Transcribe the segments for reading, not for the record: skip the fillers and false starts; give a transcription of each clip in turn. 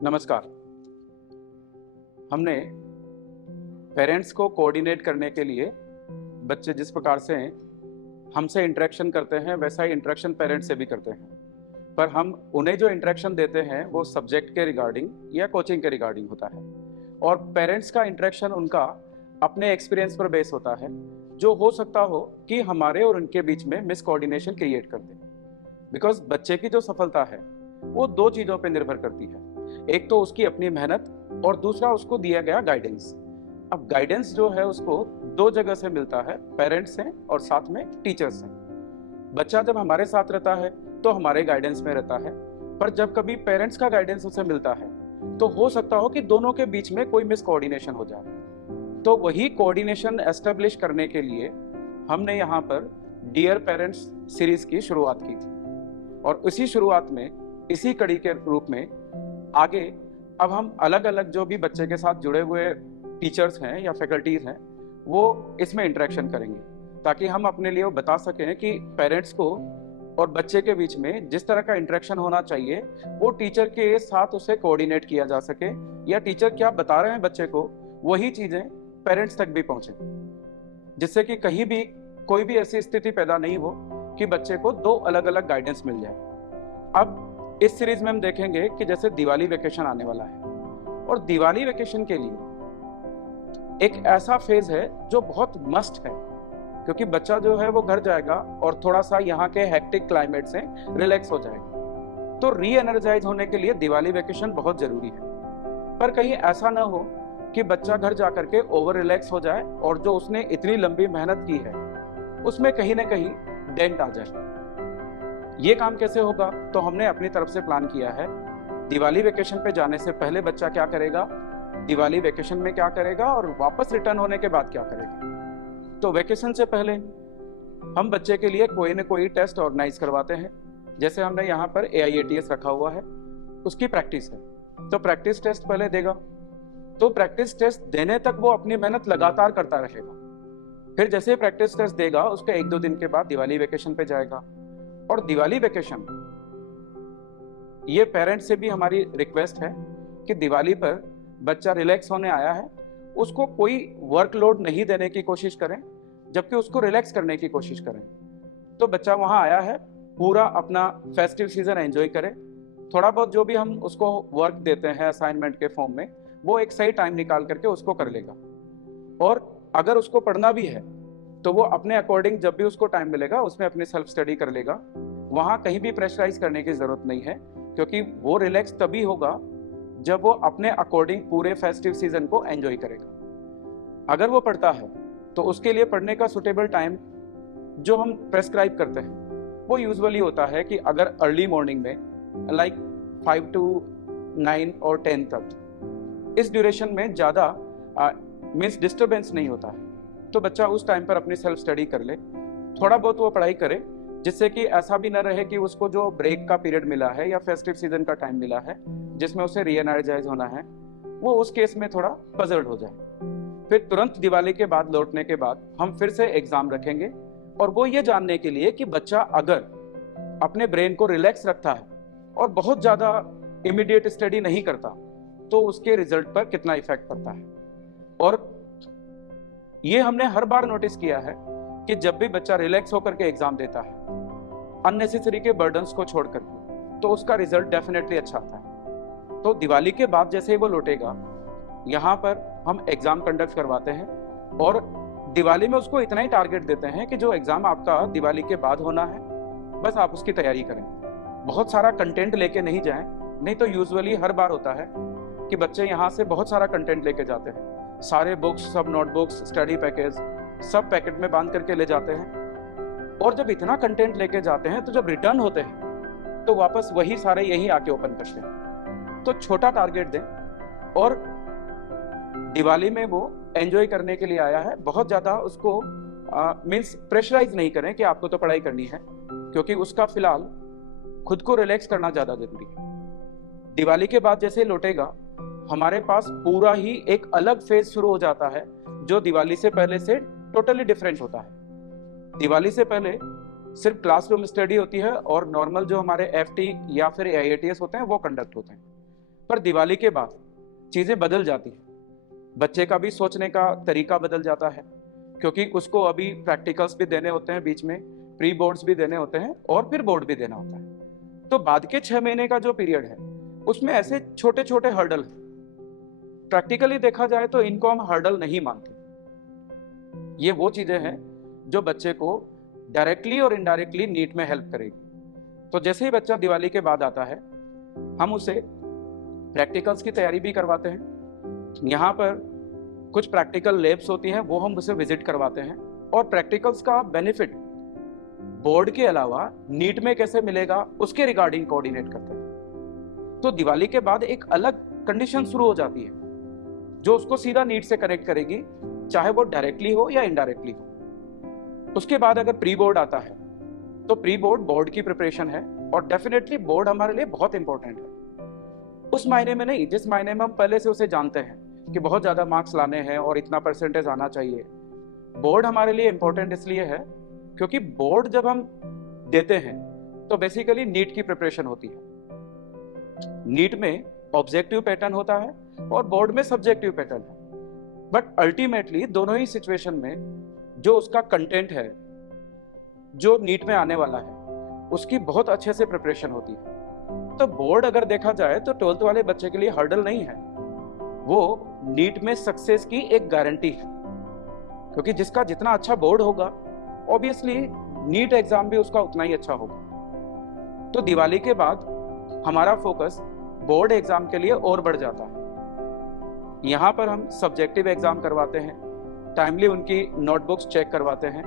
नमस्कार। हमने पेरेंट्स को कोऑर्डिनेट करने के लिए बच्चे जिस प्रकार से हमसे इंटरेक्शन करते हैं वैसा ही इंटरेक्शन पेरेंट्स से भी करते हैं, पर हम उन्हें जो इंटरेक्शन देते हैं वो सब्जेक्ट के रिगार्डिंग या कोचिंग के रिगार्डिंग होता है और पेरेंट्स का इंटरेक्शन उनका अपने एक्सपीरियंस पर बेस होता है, जो हो सकता हो कि हमारे और उनके बीच में मिस कोऑर्डिनेशन क्रिएट कर दे। बिकॉज बच्चे की जो सफलता है वो दो चीज़ों पर निर्भर करती है, एक तो उसकी अपनी मेहनत और दूसरा उसको दिया गया गाइडेंस। अब गाइडेंस जो है उसको दो जगह से मिलता है, पेरेंट्स से और साथ में टीचर्स से। बच्चा जब हमारे साथ रहता है तो हमारे गाइडेंस में रहता है, पर जब कभी पेरेंट्स का गाइडेंस उसे मिलता है तो हो सकता हो कि दोनों के बीच में कोई मिस कोऑर्डिनेशन हो जाए। तो वही कोऑर्डिनेशन एस्टेब्लिश करने के लिए हमने यहाँ पर डियर पेरेंट्स सीरीज की शुरुआत की थी और इसी शुरुआत में इसी कड़ी के रूप में आगे अब हम अलग अलग जो भी बच्चे के साथ जुड़े हुए टीचर्स हैं या फैकल्टीज हैं वो इसमें इंटरेक्शन करेंगे, ताकि हम अपने लिए बता सकें कि पेरेंट्स को और बच्चे के बीच में जिस तरह का इंटरेक्शन होना चाहिए वो टीचर के साथ उसे कोऑर्डिनेट किया जा सके, या टीचर क्या बता रहे हैं बच्चे को वही चीज़ें पेरेंट्स तक भी पहुँचे, जिससे कि कहीं भी कोई भी ऐसी स्थिति पैदा नहीं हो कि बच्चे को दो अलग अलग गाइडेंस मिल जाए। अब इस सीरीज में हम देखेंगे कि जैसे दिवाली वेकेशन आने वाला है और दिवाली वेकेशन के लिए एक ऐसा फेज है जो बहुत मस्ट है, क्योंकि बच्चा जो है वो घर जाएगा और थोड़ा सा यहाँ के हेक्टिक क्लाइमेट से रिलैक्स हो जाएगा। तो री एनर्जाइज होने के लिए दिवाली वेकेशन बहुत जरूरी है, पर कहीं ऐसा ना हो कि बच्चा घर जाकर के ओवर रिलैक्स हो जाए और जो उसने इतनी लंबी मेहनत की है उसमें कहीं ना कहीं डेंट आ जाए। ये काम कैसे होगा? तो हमने अपनी तरफ से प्लान किया है। दिवाली वेकेशन पे जाने से पहले बच्चा क्या करेगा, दिवाली वेकेशन में क्या करेगा और वापस रिटर्न होने के बाद क्या करेगा। तो वेकेशन से पहले हम बच्चे के लिए कोई ना कोई टेस्ट ऑर्गेनाइज करवाते हैं। जैसे हमने यहाँ पर AIATS रखा हुआ है, उसकी प्रैक्टिस है, तो प्रैक्टिस टेस्ट पहले देगा। तो प्रैक्टिस टेस्ट देने तक वो अपनी मेहनत लगातार करता रहेगा। फिर जैसे प्रैक्टिस टेस्ट देगा उसके 1-2 दिन के बाद दिवाली वेकेशन पे जाएगा। और दिवाली वेकेशन, ये पेरेंट्स से भी हमारी रिक्वेस्ट है कि दिवाली पर बच्चा रिलैक्स होने आया है, उसको कोई वर्कलोड नहीं देने की कोशिश करें, जबकि उसको रिलैक्स करने की कोशिश करें। तो बच्चा वहाँ आया है, पूरा अपना फेस्टिव सीजन एंजॉय करे। थोड़ा बहुत जो भी हम उसको वर्क देते हैं असाइनमेंट के फॉर्म में, वो एक सही टाइम निकाल करके उसको कर लेगा। और अगर उसको पढ़ना भी है तो वो अपने अकॉर्डिंग जब भी उसको टाइम मिलेगा उसमें अपनी सेल्फ स्टडी कर लेगा। वहाँ कहीं भी प्रेशराइज करने की जरूरत नहीं है, क्योंकि वो रिलैक्स तभी होगा जब वो अपने अकॉर्डिंग पूरे फेस्टिव सीजन को एंजॉय करेगा। अगर वो पढ़ता है तो उसके लिए पढ़ने का सुटेबल टाइम जो हम प्रेस्क्राइब करते हैं वो यूजुअली होता है कि अगर अर्ली मॉर्निंग में लाइक 5 to 9 और 10 तक, इस ड्यूरेशन में ज़्यादा मीन्स डिस्टर्बेंस नहीं होता है, तो बच्चा उस टाइम पर अपनी सेल्फ स्टडी कर ले, थोड़ा बहुत वो पढ़ाई करे, जिससे कि ऐसा भी ना रहे कि उसको जो ब्रेक का पीरियड मिला है या फेस्टिव सीजन का टाइम मिला है जिसमें उसे री एनर्जाइज होना है, वो उस केस में थोड़ा पजल्ड हो जाए। फिर तुरंत दिवाली के बाद लौटने के बाद हम फिर से एग्जाम रखेंगे, और वो ये जानने के लिए कि बच्चा अगर अपने ब्रेन को रिलैक्स रखता है और बहुत ज़्यादा इमीडिएट स्टडी नहीं करता तो उसके रिजल्ट पर कितना इफेक्ट पड़ता है। और ये हमने हर बार नोटिस किया है कि जब भी बच्चा रिलैक्स होकर के एग्जाम देता है, अननेसेसरी के बर्डन्स को छोड़ करके, तो उसका रिजल्ट डेफिनेटली अच्छा आता है। तो दिवाली के बाद जैसे ही वो लौटेगा, यहाँ पर हम एग्जाम कंडक्ट करवाते हैं और दिवाली में उसको इतना ही टारगेट देते हैं कि जो एग्जाम आपका दिवाली के बाद होना है बस आप उसकी तैयारी करें। बहुत सारा कंटेंट लेके नहीं जाएं, नहीं तो यूजुअली हर बार होता है कि बच्चे यहाँ से बहुत सारा कंटेंट लेके जाते हैं, सारे बुक्स, सब नोटबुक्स, स्टडी पैकेज सब पैकेट में बांध करके ले जाते हैं, और जब इतना कंटेंट लेके जाते हैं तो जब रिटर्न होते हैं तो वापस वही सारे यही आके ओपन करते हैं। तो छोटा टारगेट दें, और दिवाली में वो एंजॉय करने के लिए आया है, बहुत ज़्यादा उसको मीन्स प्रेशराइज नहीं करें कि आपको तो पढ़ाई करनी है, क्योंकि उसका फिलहाल खुद को रिलैक्स करना ज़्यादा जरूरी है। दिवाली के बाद जैसे लौटेगा हमारे पास पूरा ही एक अलग फेज शुरू हो जाता है, जो दिवाली से पहले से टोटली डिफरेंट होता है। दिवाली से पहले सिर्फ क्लासरूम स्टडी होती है और नॉर्मल जो हमारे FT या फिर AIATS होते हैं वो कंडक्ट होते हैं। पर दिवाली के बाद चीज़ें बदल जाती हैं। बच्चे का भी सोचने का तरीका बदल जाता है, क्योंकि उसको अभी प्रैक्टिकल्स भी देने होते हैं, बीच में प्री बोर्ड्स भी देने होते हैं और फिर बोर्ड भी देना होता है। तो बाद के 6 महीने का जो पीरियड है उसमें ऐसे छोटे छोटे हर्डल हैं। प्रैक्टिकली देखा जाए तो इनको हम हर्डल नहीं मानते। ये वो चीजें हैं जो बच्चे को डायरेक्टली और इनडायरेक्टली नीट में हेल्प करेगी। तो जैसे ही बच्चा दिवाली के बाद आता है, हम उसे प्रैक्टिकल्स की तैयारी भी करवाते हैं। यहाँ पर कुछ प्रैक्टिकल लैब्स होती हैं, वो हम उसे विजिट करवाते हैं। और प्रैक्टिकल्स का बेनिफिट बोर्ड के अलावा नीट में कैसे मिलेगा उसके रिगार्डिंग कोऑर्डिनेट करते हैं। तो दिवाली के बाद एक अलग कंडीशन शुरू हो जाती है जो उसको सीधा नीट से कनेक्ट करेगी, चाहे वो डायरेक्टली हो या इनडायरेक्टली हो। उसके बाद अगर प्री बोर्ड आता है तो प्री बोर्ड बोर्ड की प्रिपरेशन है, और डेफिनेटली बोर्ड हमारे लिए बहुत इंपॉर्टेंट है। उस मायने में नहीं जिस मायने में हम पहले से उसे जानते हैं कि बहुत ज्यादा मार्क्स लाने हैं और इतना परसेंटेज आना चाहिए। बोर्ड हमारे लिए इंपॉर्टेंट इसलिए है क्योंकि बोर्ड जब हम देते हैं तो बेसिकली नीट की प्रिपरेशन होती है। नीट में ऑब्जेक्टिव पैटर्न होता है और बोर्ड में सब्जेक्टिव पैटर्न है, बट अल्टीमेटली दोनों ही सिचुएशन में जो उसका कंटेंट है जो नीट में आने वाला है उसकी बहुत अच्छे से प्रिपरेशन होती है। तो बोर्ड अगर देखा जाए तो 12th वाले बच्चे के लिए हर्डल नहीं है, वो नीट में सक्सेस की एक गारंटी है। क्योंकि जिसका जितना अच्छा बोर्ड होगा ऑब्वियसली नीट एग्जाम भी उसका उतना ही अच्छा होगा। तो दिवाली के बाद हमारा फोकस बोर्ड एग्जाम के लिए और बढ़ जाता है। यहाँ पर हम सब्जेक्टिव एग्जाम करवाते हैं, टाइमली उनकी नोटबुक्स चेक करवाते हैं,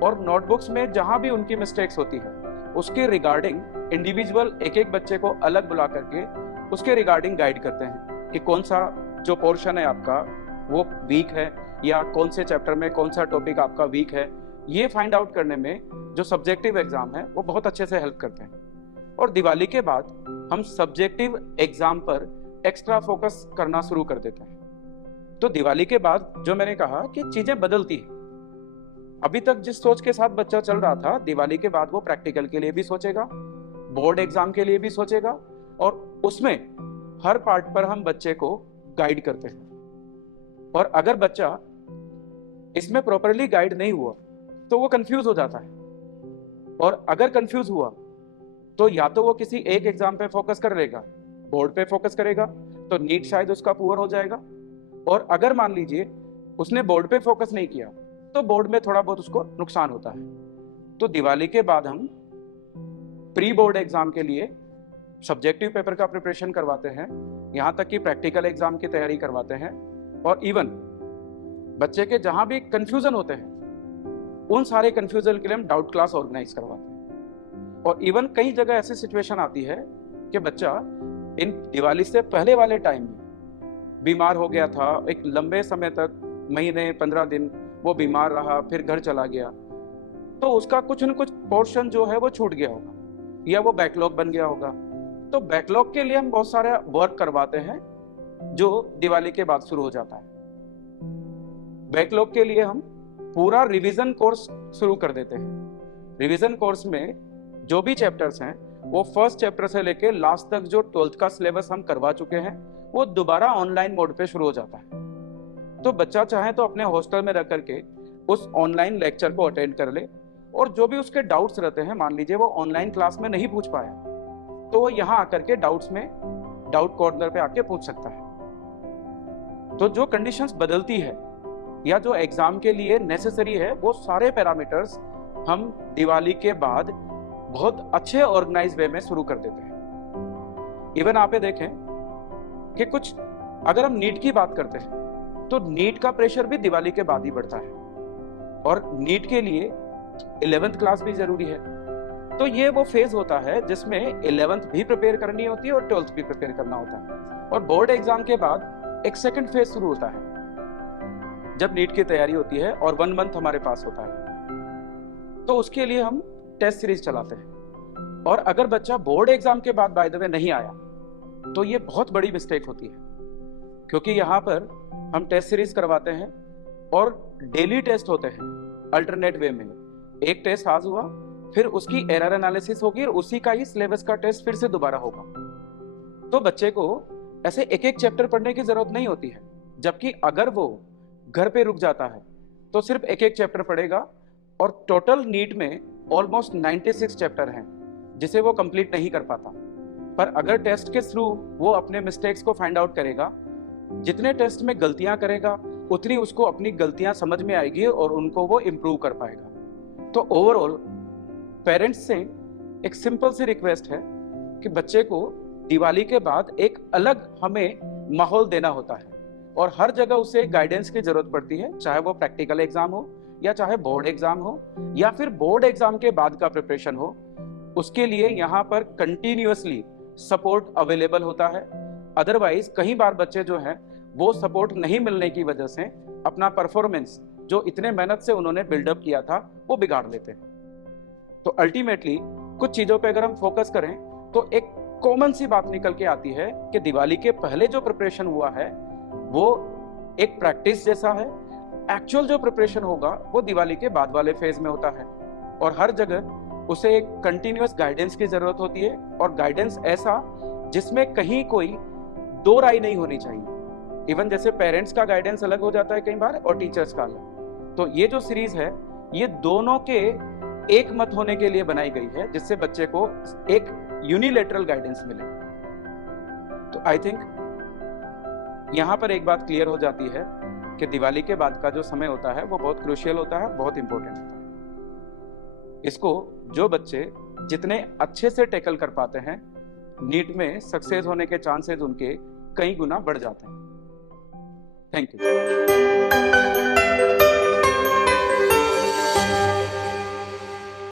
और नोटबुक्स में जहाँ भी उनकी मिस्टेक्स होती है उसके रिगार्डिंग इंडिविजुअल एक एक बच्चे को अलग बुला करके उसके रिगार्डिंग गाइड करते हैं कि कौन सा जो पोर्शन है आपका वो वीक है, या कौन से चैप्टर में कौन सा टॉपिक आपका वीक है। ये फाइंड आउट करने में जो सब्जेक्टिव एग्जाम है वो बहुत अच्छे से हेल्प करते हैं। और दिवाली के बाद हम सब्जेक्टिव एग्जाम पर एक्स्ट्रा फोकस करना शुरू कर देते हैं। तो दिवाली के बाद जो मैंने कहा कि चीजें बदलती हैं। अभी तक जिस सोच के साथ बच्चा चल रहा था, दिवाली के बाद वो प्रैक्टिकल के लिए भी सोचेगा, बोर्ड एग्जाम के लिए भी सोचेगा, और उसमें हर पार्ट पर हम बच्चे को गाइड करते हैं। और अगर बच्चा इसमें प्रॉपरली गाइड नहीं हुआ तो वो कंफ्यूज हो जाता है, और अगर कंफ्यूज हुआ तो या तो वो किसी एक एग्जाम पे फोकस कर लेगा, बोर्ड पे फोकस करेगा तो नीट शायद उसका पुअर हो जाएगा, और अगर मान लीजिए उसने बोर्ड पे फोकस नहीं किया तो बोर्ड में थोड़ा बहुत उसको नुकसान होता है। तो दिवाली के बाद हम प्री बोर्ड एग्जाम के लिए सब्जेक्टिव पेपर का प्रिपरेशन करवाते हैं, यहाँ तक कि प्रैक्टिकल एग्जाम की तैयारी करवाते हैं, और इवन बच्चे के जहाँ भी कंफ्यूजन होते हैं उन सारे कंफ्यूजन के लिए हम डाउट क्लास ऑर्गेनाइज करवाते हैं। और इवन कई जगह ऐसी सिचुएशन आती है कि बच्चा इन दिवाली से पहले वाले टाइम में बीमार हो गया था, एक लंबे समय तक महीने 15 दिन वो बीमार रहा, फिर घर चला गया, तो उसका कुछ न कुछ पोर्शन जो है वो छूट गया होगा या वो बैकलॉग बन गया होगा। तो बैकलॉग के लिए हम बहुत सारे वर्क करवाते हैं जो दिवाली के बाद शुरू हो जाता है। बैकलॉग के लिए हम पूरा रिवीजन कोर्स शुरू कर देते हैं। रिवीजन कोर्स में जो भी चैप्टर्स हैं वो फर्स्ट चैप्टर से लेके लास्ट तक जो 12th का सिलेबस हम करवा चुके हैं वो दोबारा ऑनलाइन मोड पे शुरू हो जाता है। तो बच्चा चाहे तो अपने हॉस्टल में रह करके उस ऑनलाइन लेक्चर को अटेंड कर ले, और जो भी उसके डाउट्स रहते हैं, मान लीजिए वो ऑनलाइन क्लास में नहीं पूछ पाया तो वो यहाँ आकर के डाउट्स में डाउट कॉर्नर पे आके पूछ सकता है। तो जो कंडीशंस बदलती है या जो एग्जाम के लिए नेसेसरी है वो सारे पैरामीटर्स हम दिवाली के बाद बहुत अच्छे ऑर्गेनाइज वे में शुरू कर देते हैं। इवन आप देखें कि कुछ अगर हम नीट की बात करते हैं तो नीट का प्रेशर भी दिवाली के बाद ही बढ़ता है, और नीट के लिए 11th क्लास भी जरूरी है। तो ये वो फेज होता है जिसमें 11th भी प्रिपेयर करनी होती है और 12th भी प्रिपेयर करना होता है। और बोर्ड एग्जाम के बाद एक सेकंड फेज शुरू होता है जब नीट की तैयारी होती है, और 1 मंथ हमारे पास होता है। तो उसके लिए हम टेस्ट सीरीज चलाते हैं, और अगर बच्चा बोर्ड एग्जाम के बाद बाय द वे नहीं आया तो ये बहुत बड़ी मिस्टेक होती है, क्योंकि यहाँ पर हम टेस्ट सीरीज करवाते हैं और डेली टेस्ट होते हैं अल्टरनेट वे में। एक टेस्ट आज हुआ, फिर उसकी एरर एनालिसिस होगी और उसी का ही सिलेबस का टेस्ट फिर से दोबारा होगा। तो बच्चे को ऐसे एक एक चैप्टर पढ़ने की जरूरत नहीं होती है, जबकि अगर वो घर पे रुक जाता है तो सिर्फ एक एक चैप्टर पढ़ेगा और टोटल नीट में ऑलमोस्ट 96 चैप्टर हैं जिसे वो कंप्लीट नहीं कर पाता। पर अगर टेस्ट के थ्रू वो अपने मिस्टेक्स को फाइंड आउट करेगा, जितने टेस्ट में गलतियां करेगा उतनी उसको अपनी गलतियां समझ में आएगी और उनको वो इम्प्रूव कर पाएगा। तो ओवरऑल पेरेंट्स से एक सिंपल सी रिक्वेस्ट है कि बच्चे को दिवाली के बाद एक अलग हमें माहौल देना होता है और हर जगह उसे गाइडेंस की जरूरत पड़ती है, चाहे वो प्रैक्टिकल एग्जाम हो या चाहे बोर्ड एग्जाम हो या फिर बोर्ड एग्जाम के बाद का प्रिपरेशन हो। उसके लिए यहाँ पर कंटिन्यूअसली सपोर्ट अवेलेबल होता है। अदरवाइज कई बार बच्चे जो हैं वो सपोर्ट नहीं मिलने की वजह से अपना परफॉर्मेंस जो इतने मेहनत से उन्होंने बिल्डअप किया था वो बिगाड़ लेते हैं। तो अल्टीमेटली कुछ चीजों पे अगर हम फोकस करें तो एक कॉमन सी बात निकल के आती है कि दिवाली के पहले जो प्रिपरेशन हुआ है वो एक प्रैक्टिस जैसा है, एक्चुअल जो प्रिपरेशन होगा वो दिवाली के बाद वाले फेज में होता है और हर जगह उसे एक कंटिन्यूअस गाइडेंस की जरूरत होती है और गाइडेंस ऐसा जिसमें कहीं कोई दो राय नहीं होनी चाहिए। इवन जैसे पेरेंट्स का गाइडेंस अलग हो जाता है कई बार और टीचर्स का अलग। तो ये जो सीरीज है ये दोनों के एक मत होने के लिए बनाई गई है जिससे बच्चे को एक यूनिलेटरल गाइडेंस मिले। तो आई थिंक यहां पर एक बात क्लियर हो जाती है कि दिवाली के बाद का जो समय होता है वो बहुत क्रूशियल होता है, बहुत इंपॉर्टेंट होता है। इसको जो बच्चे जितने अच्छे से टैकल कर पाते हैं नीट में सक्सेस होने के चांसेस उनके कई गुना बढ़ जाते हैं। Thank you.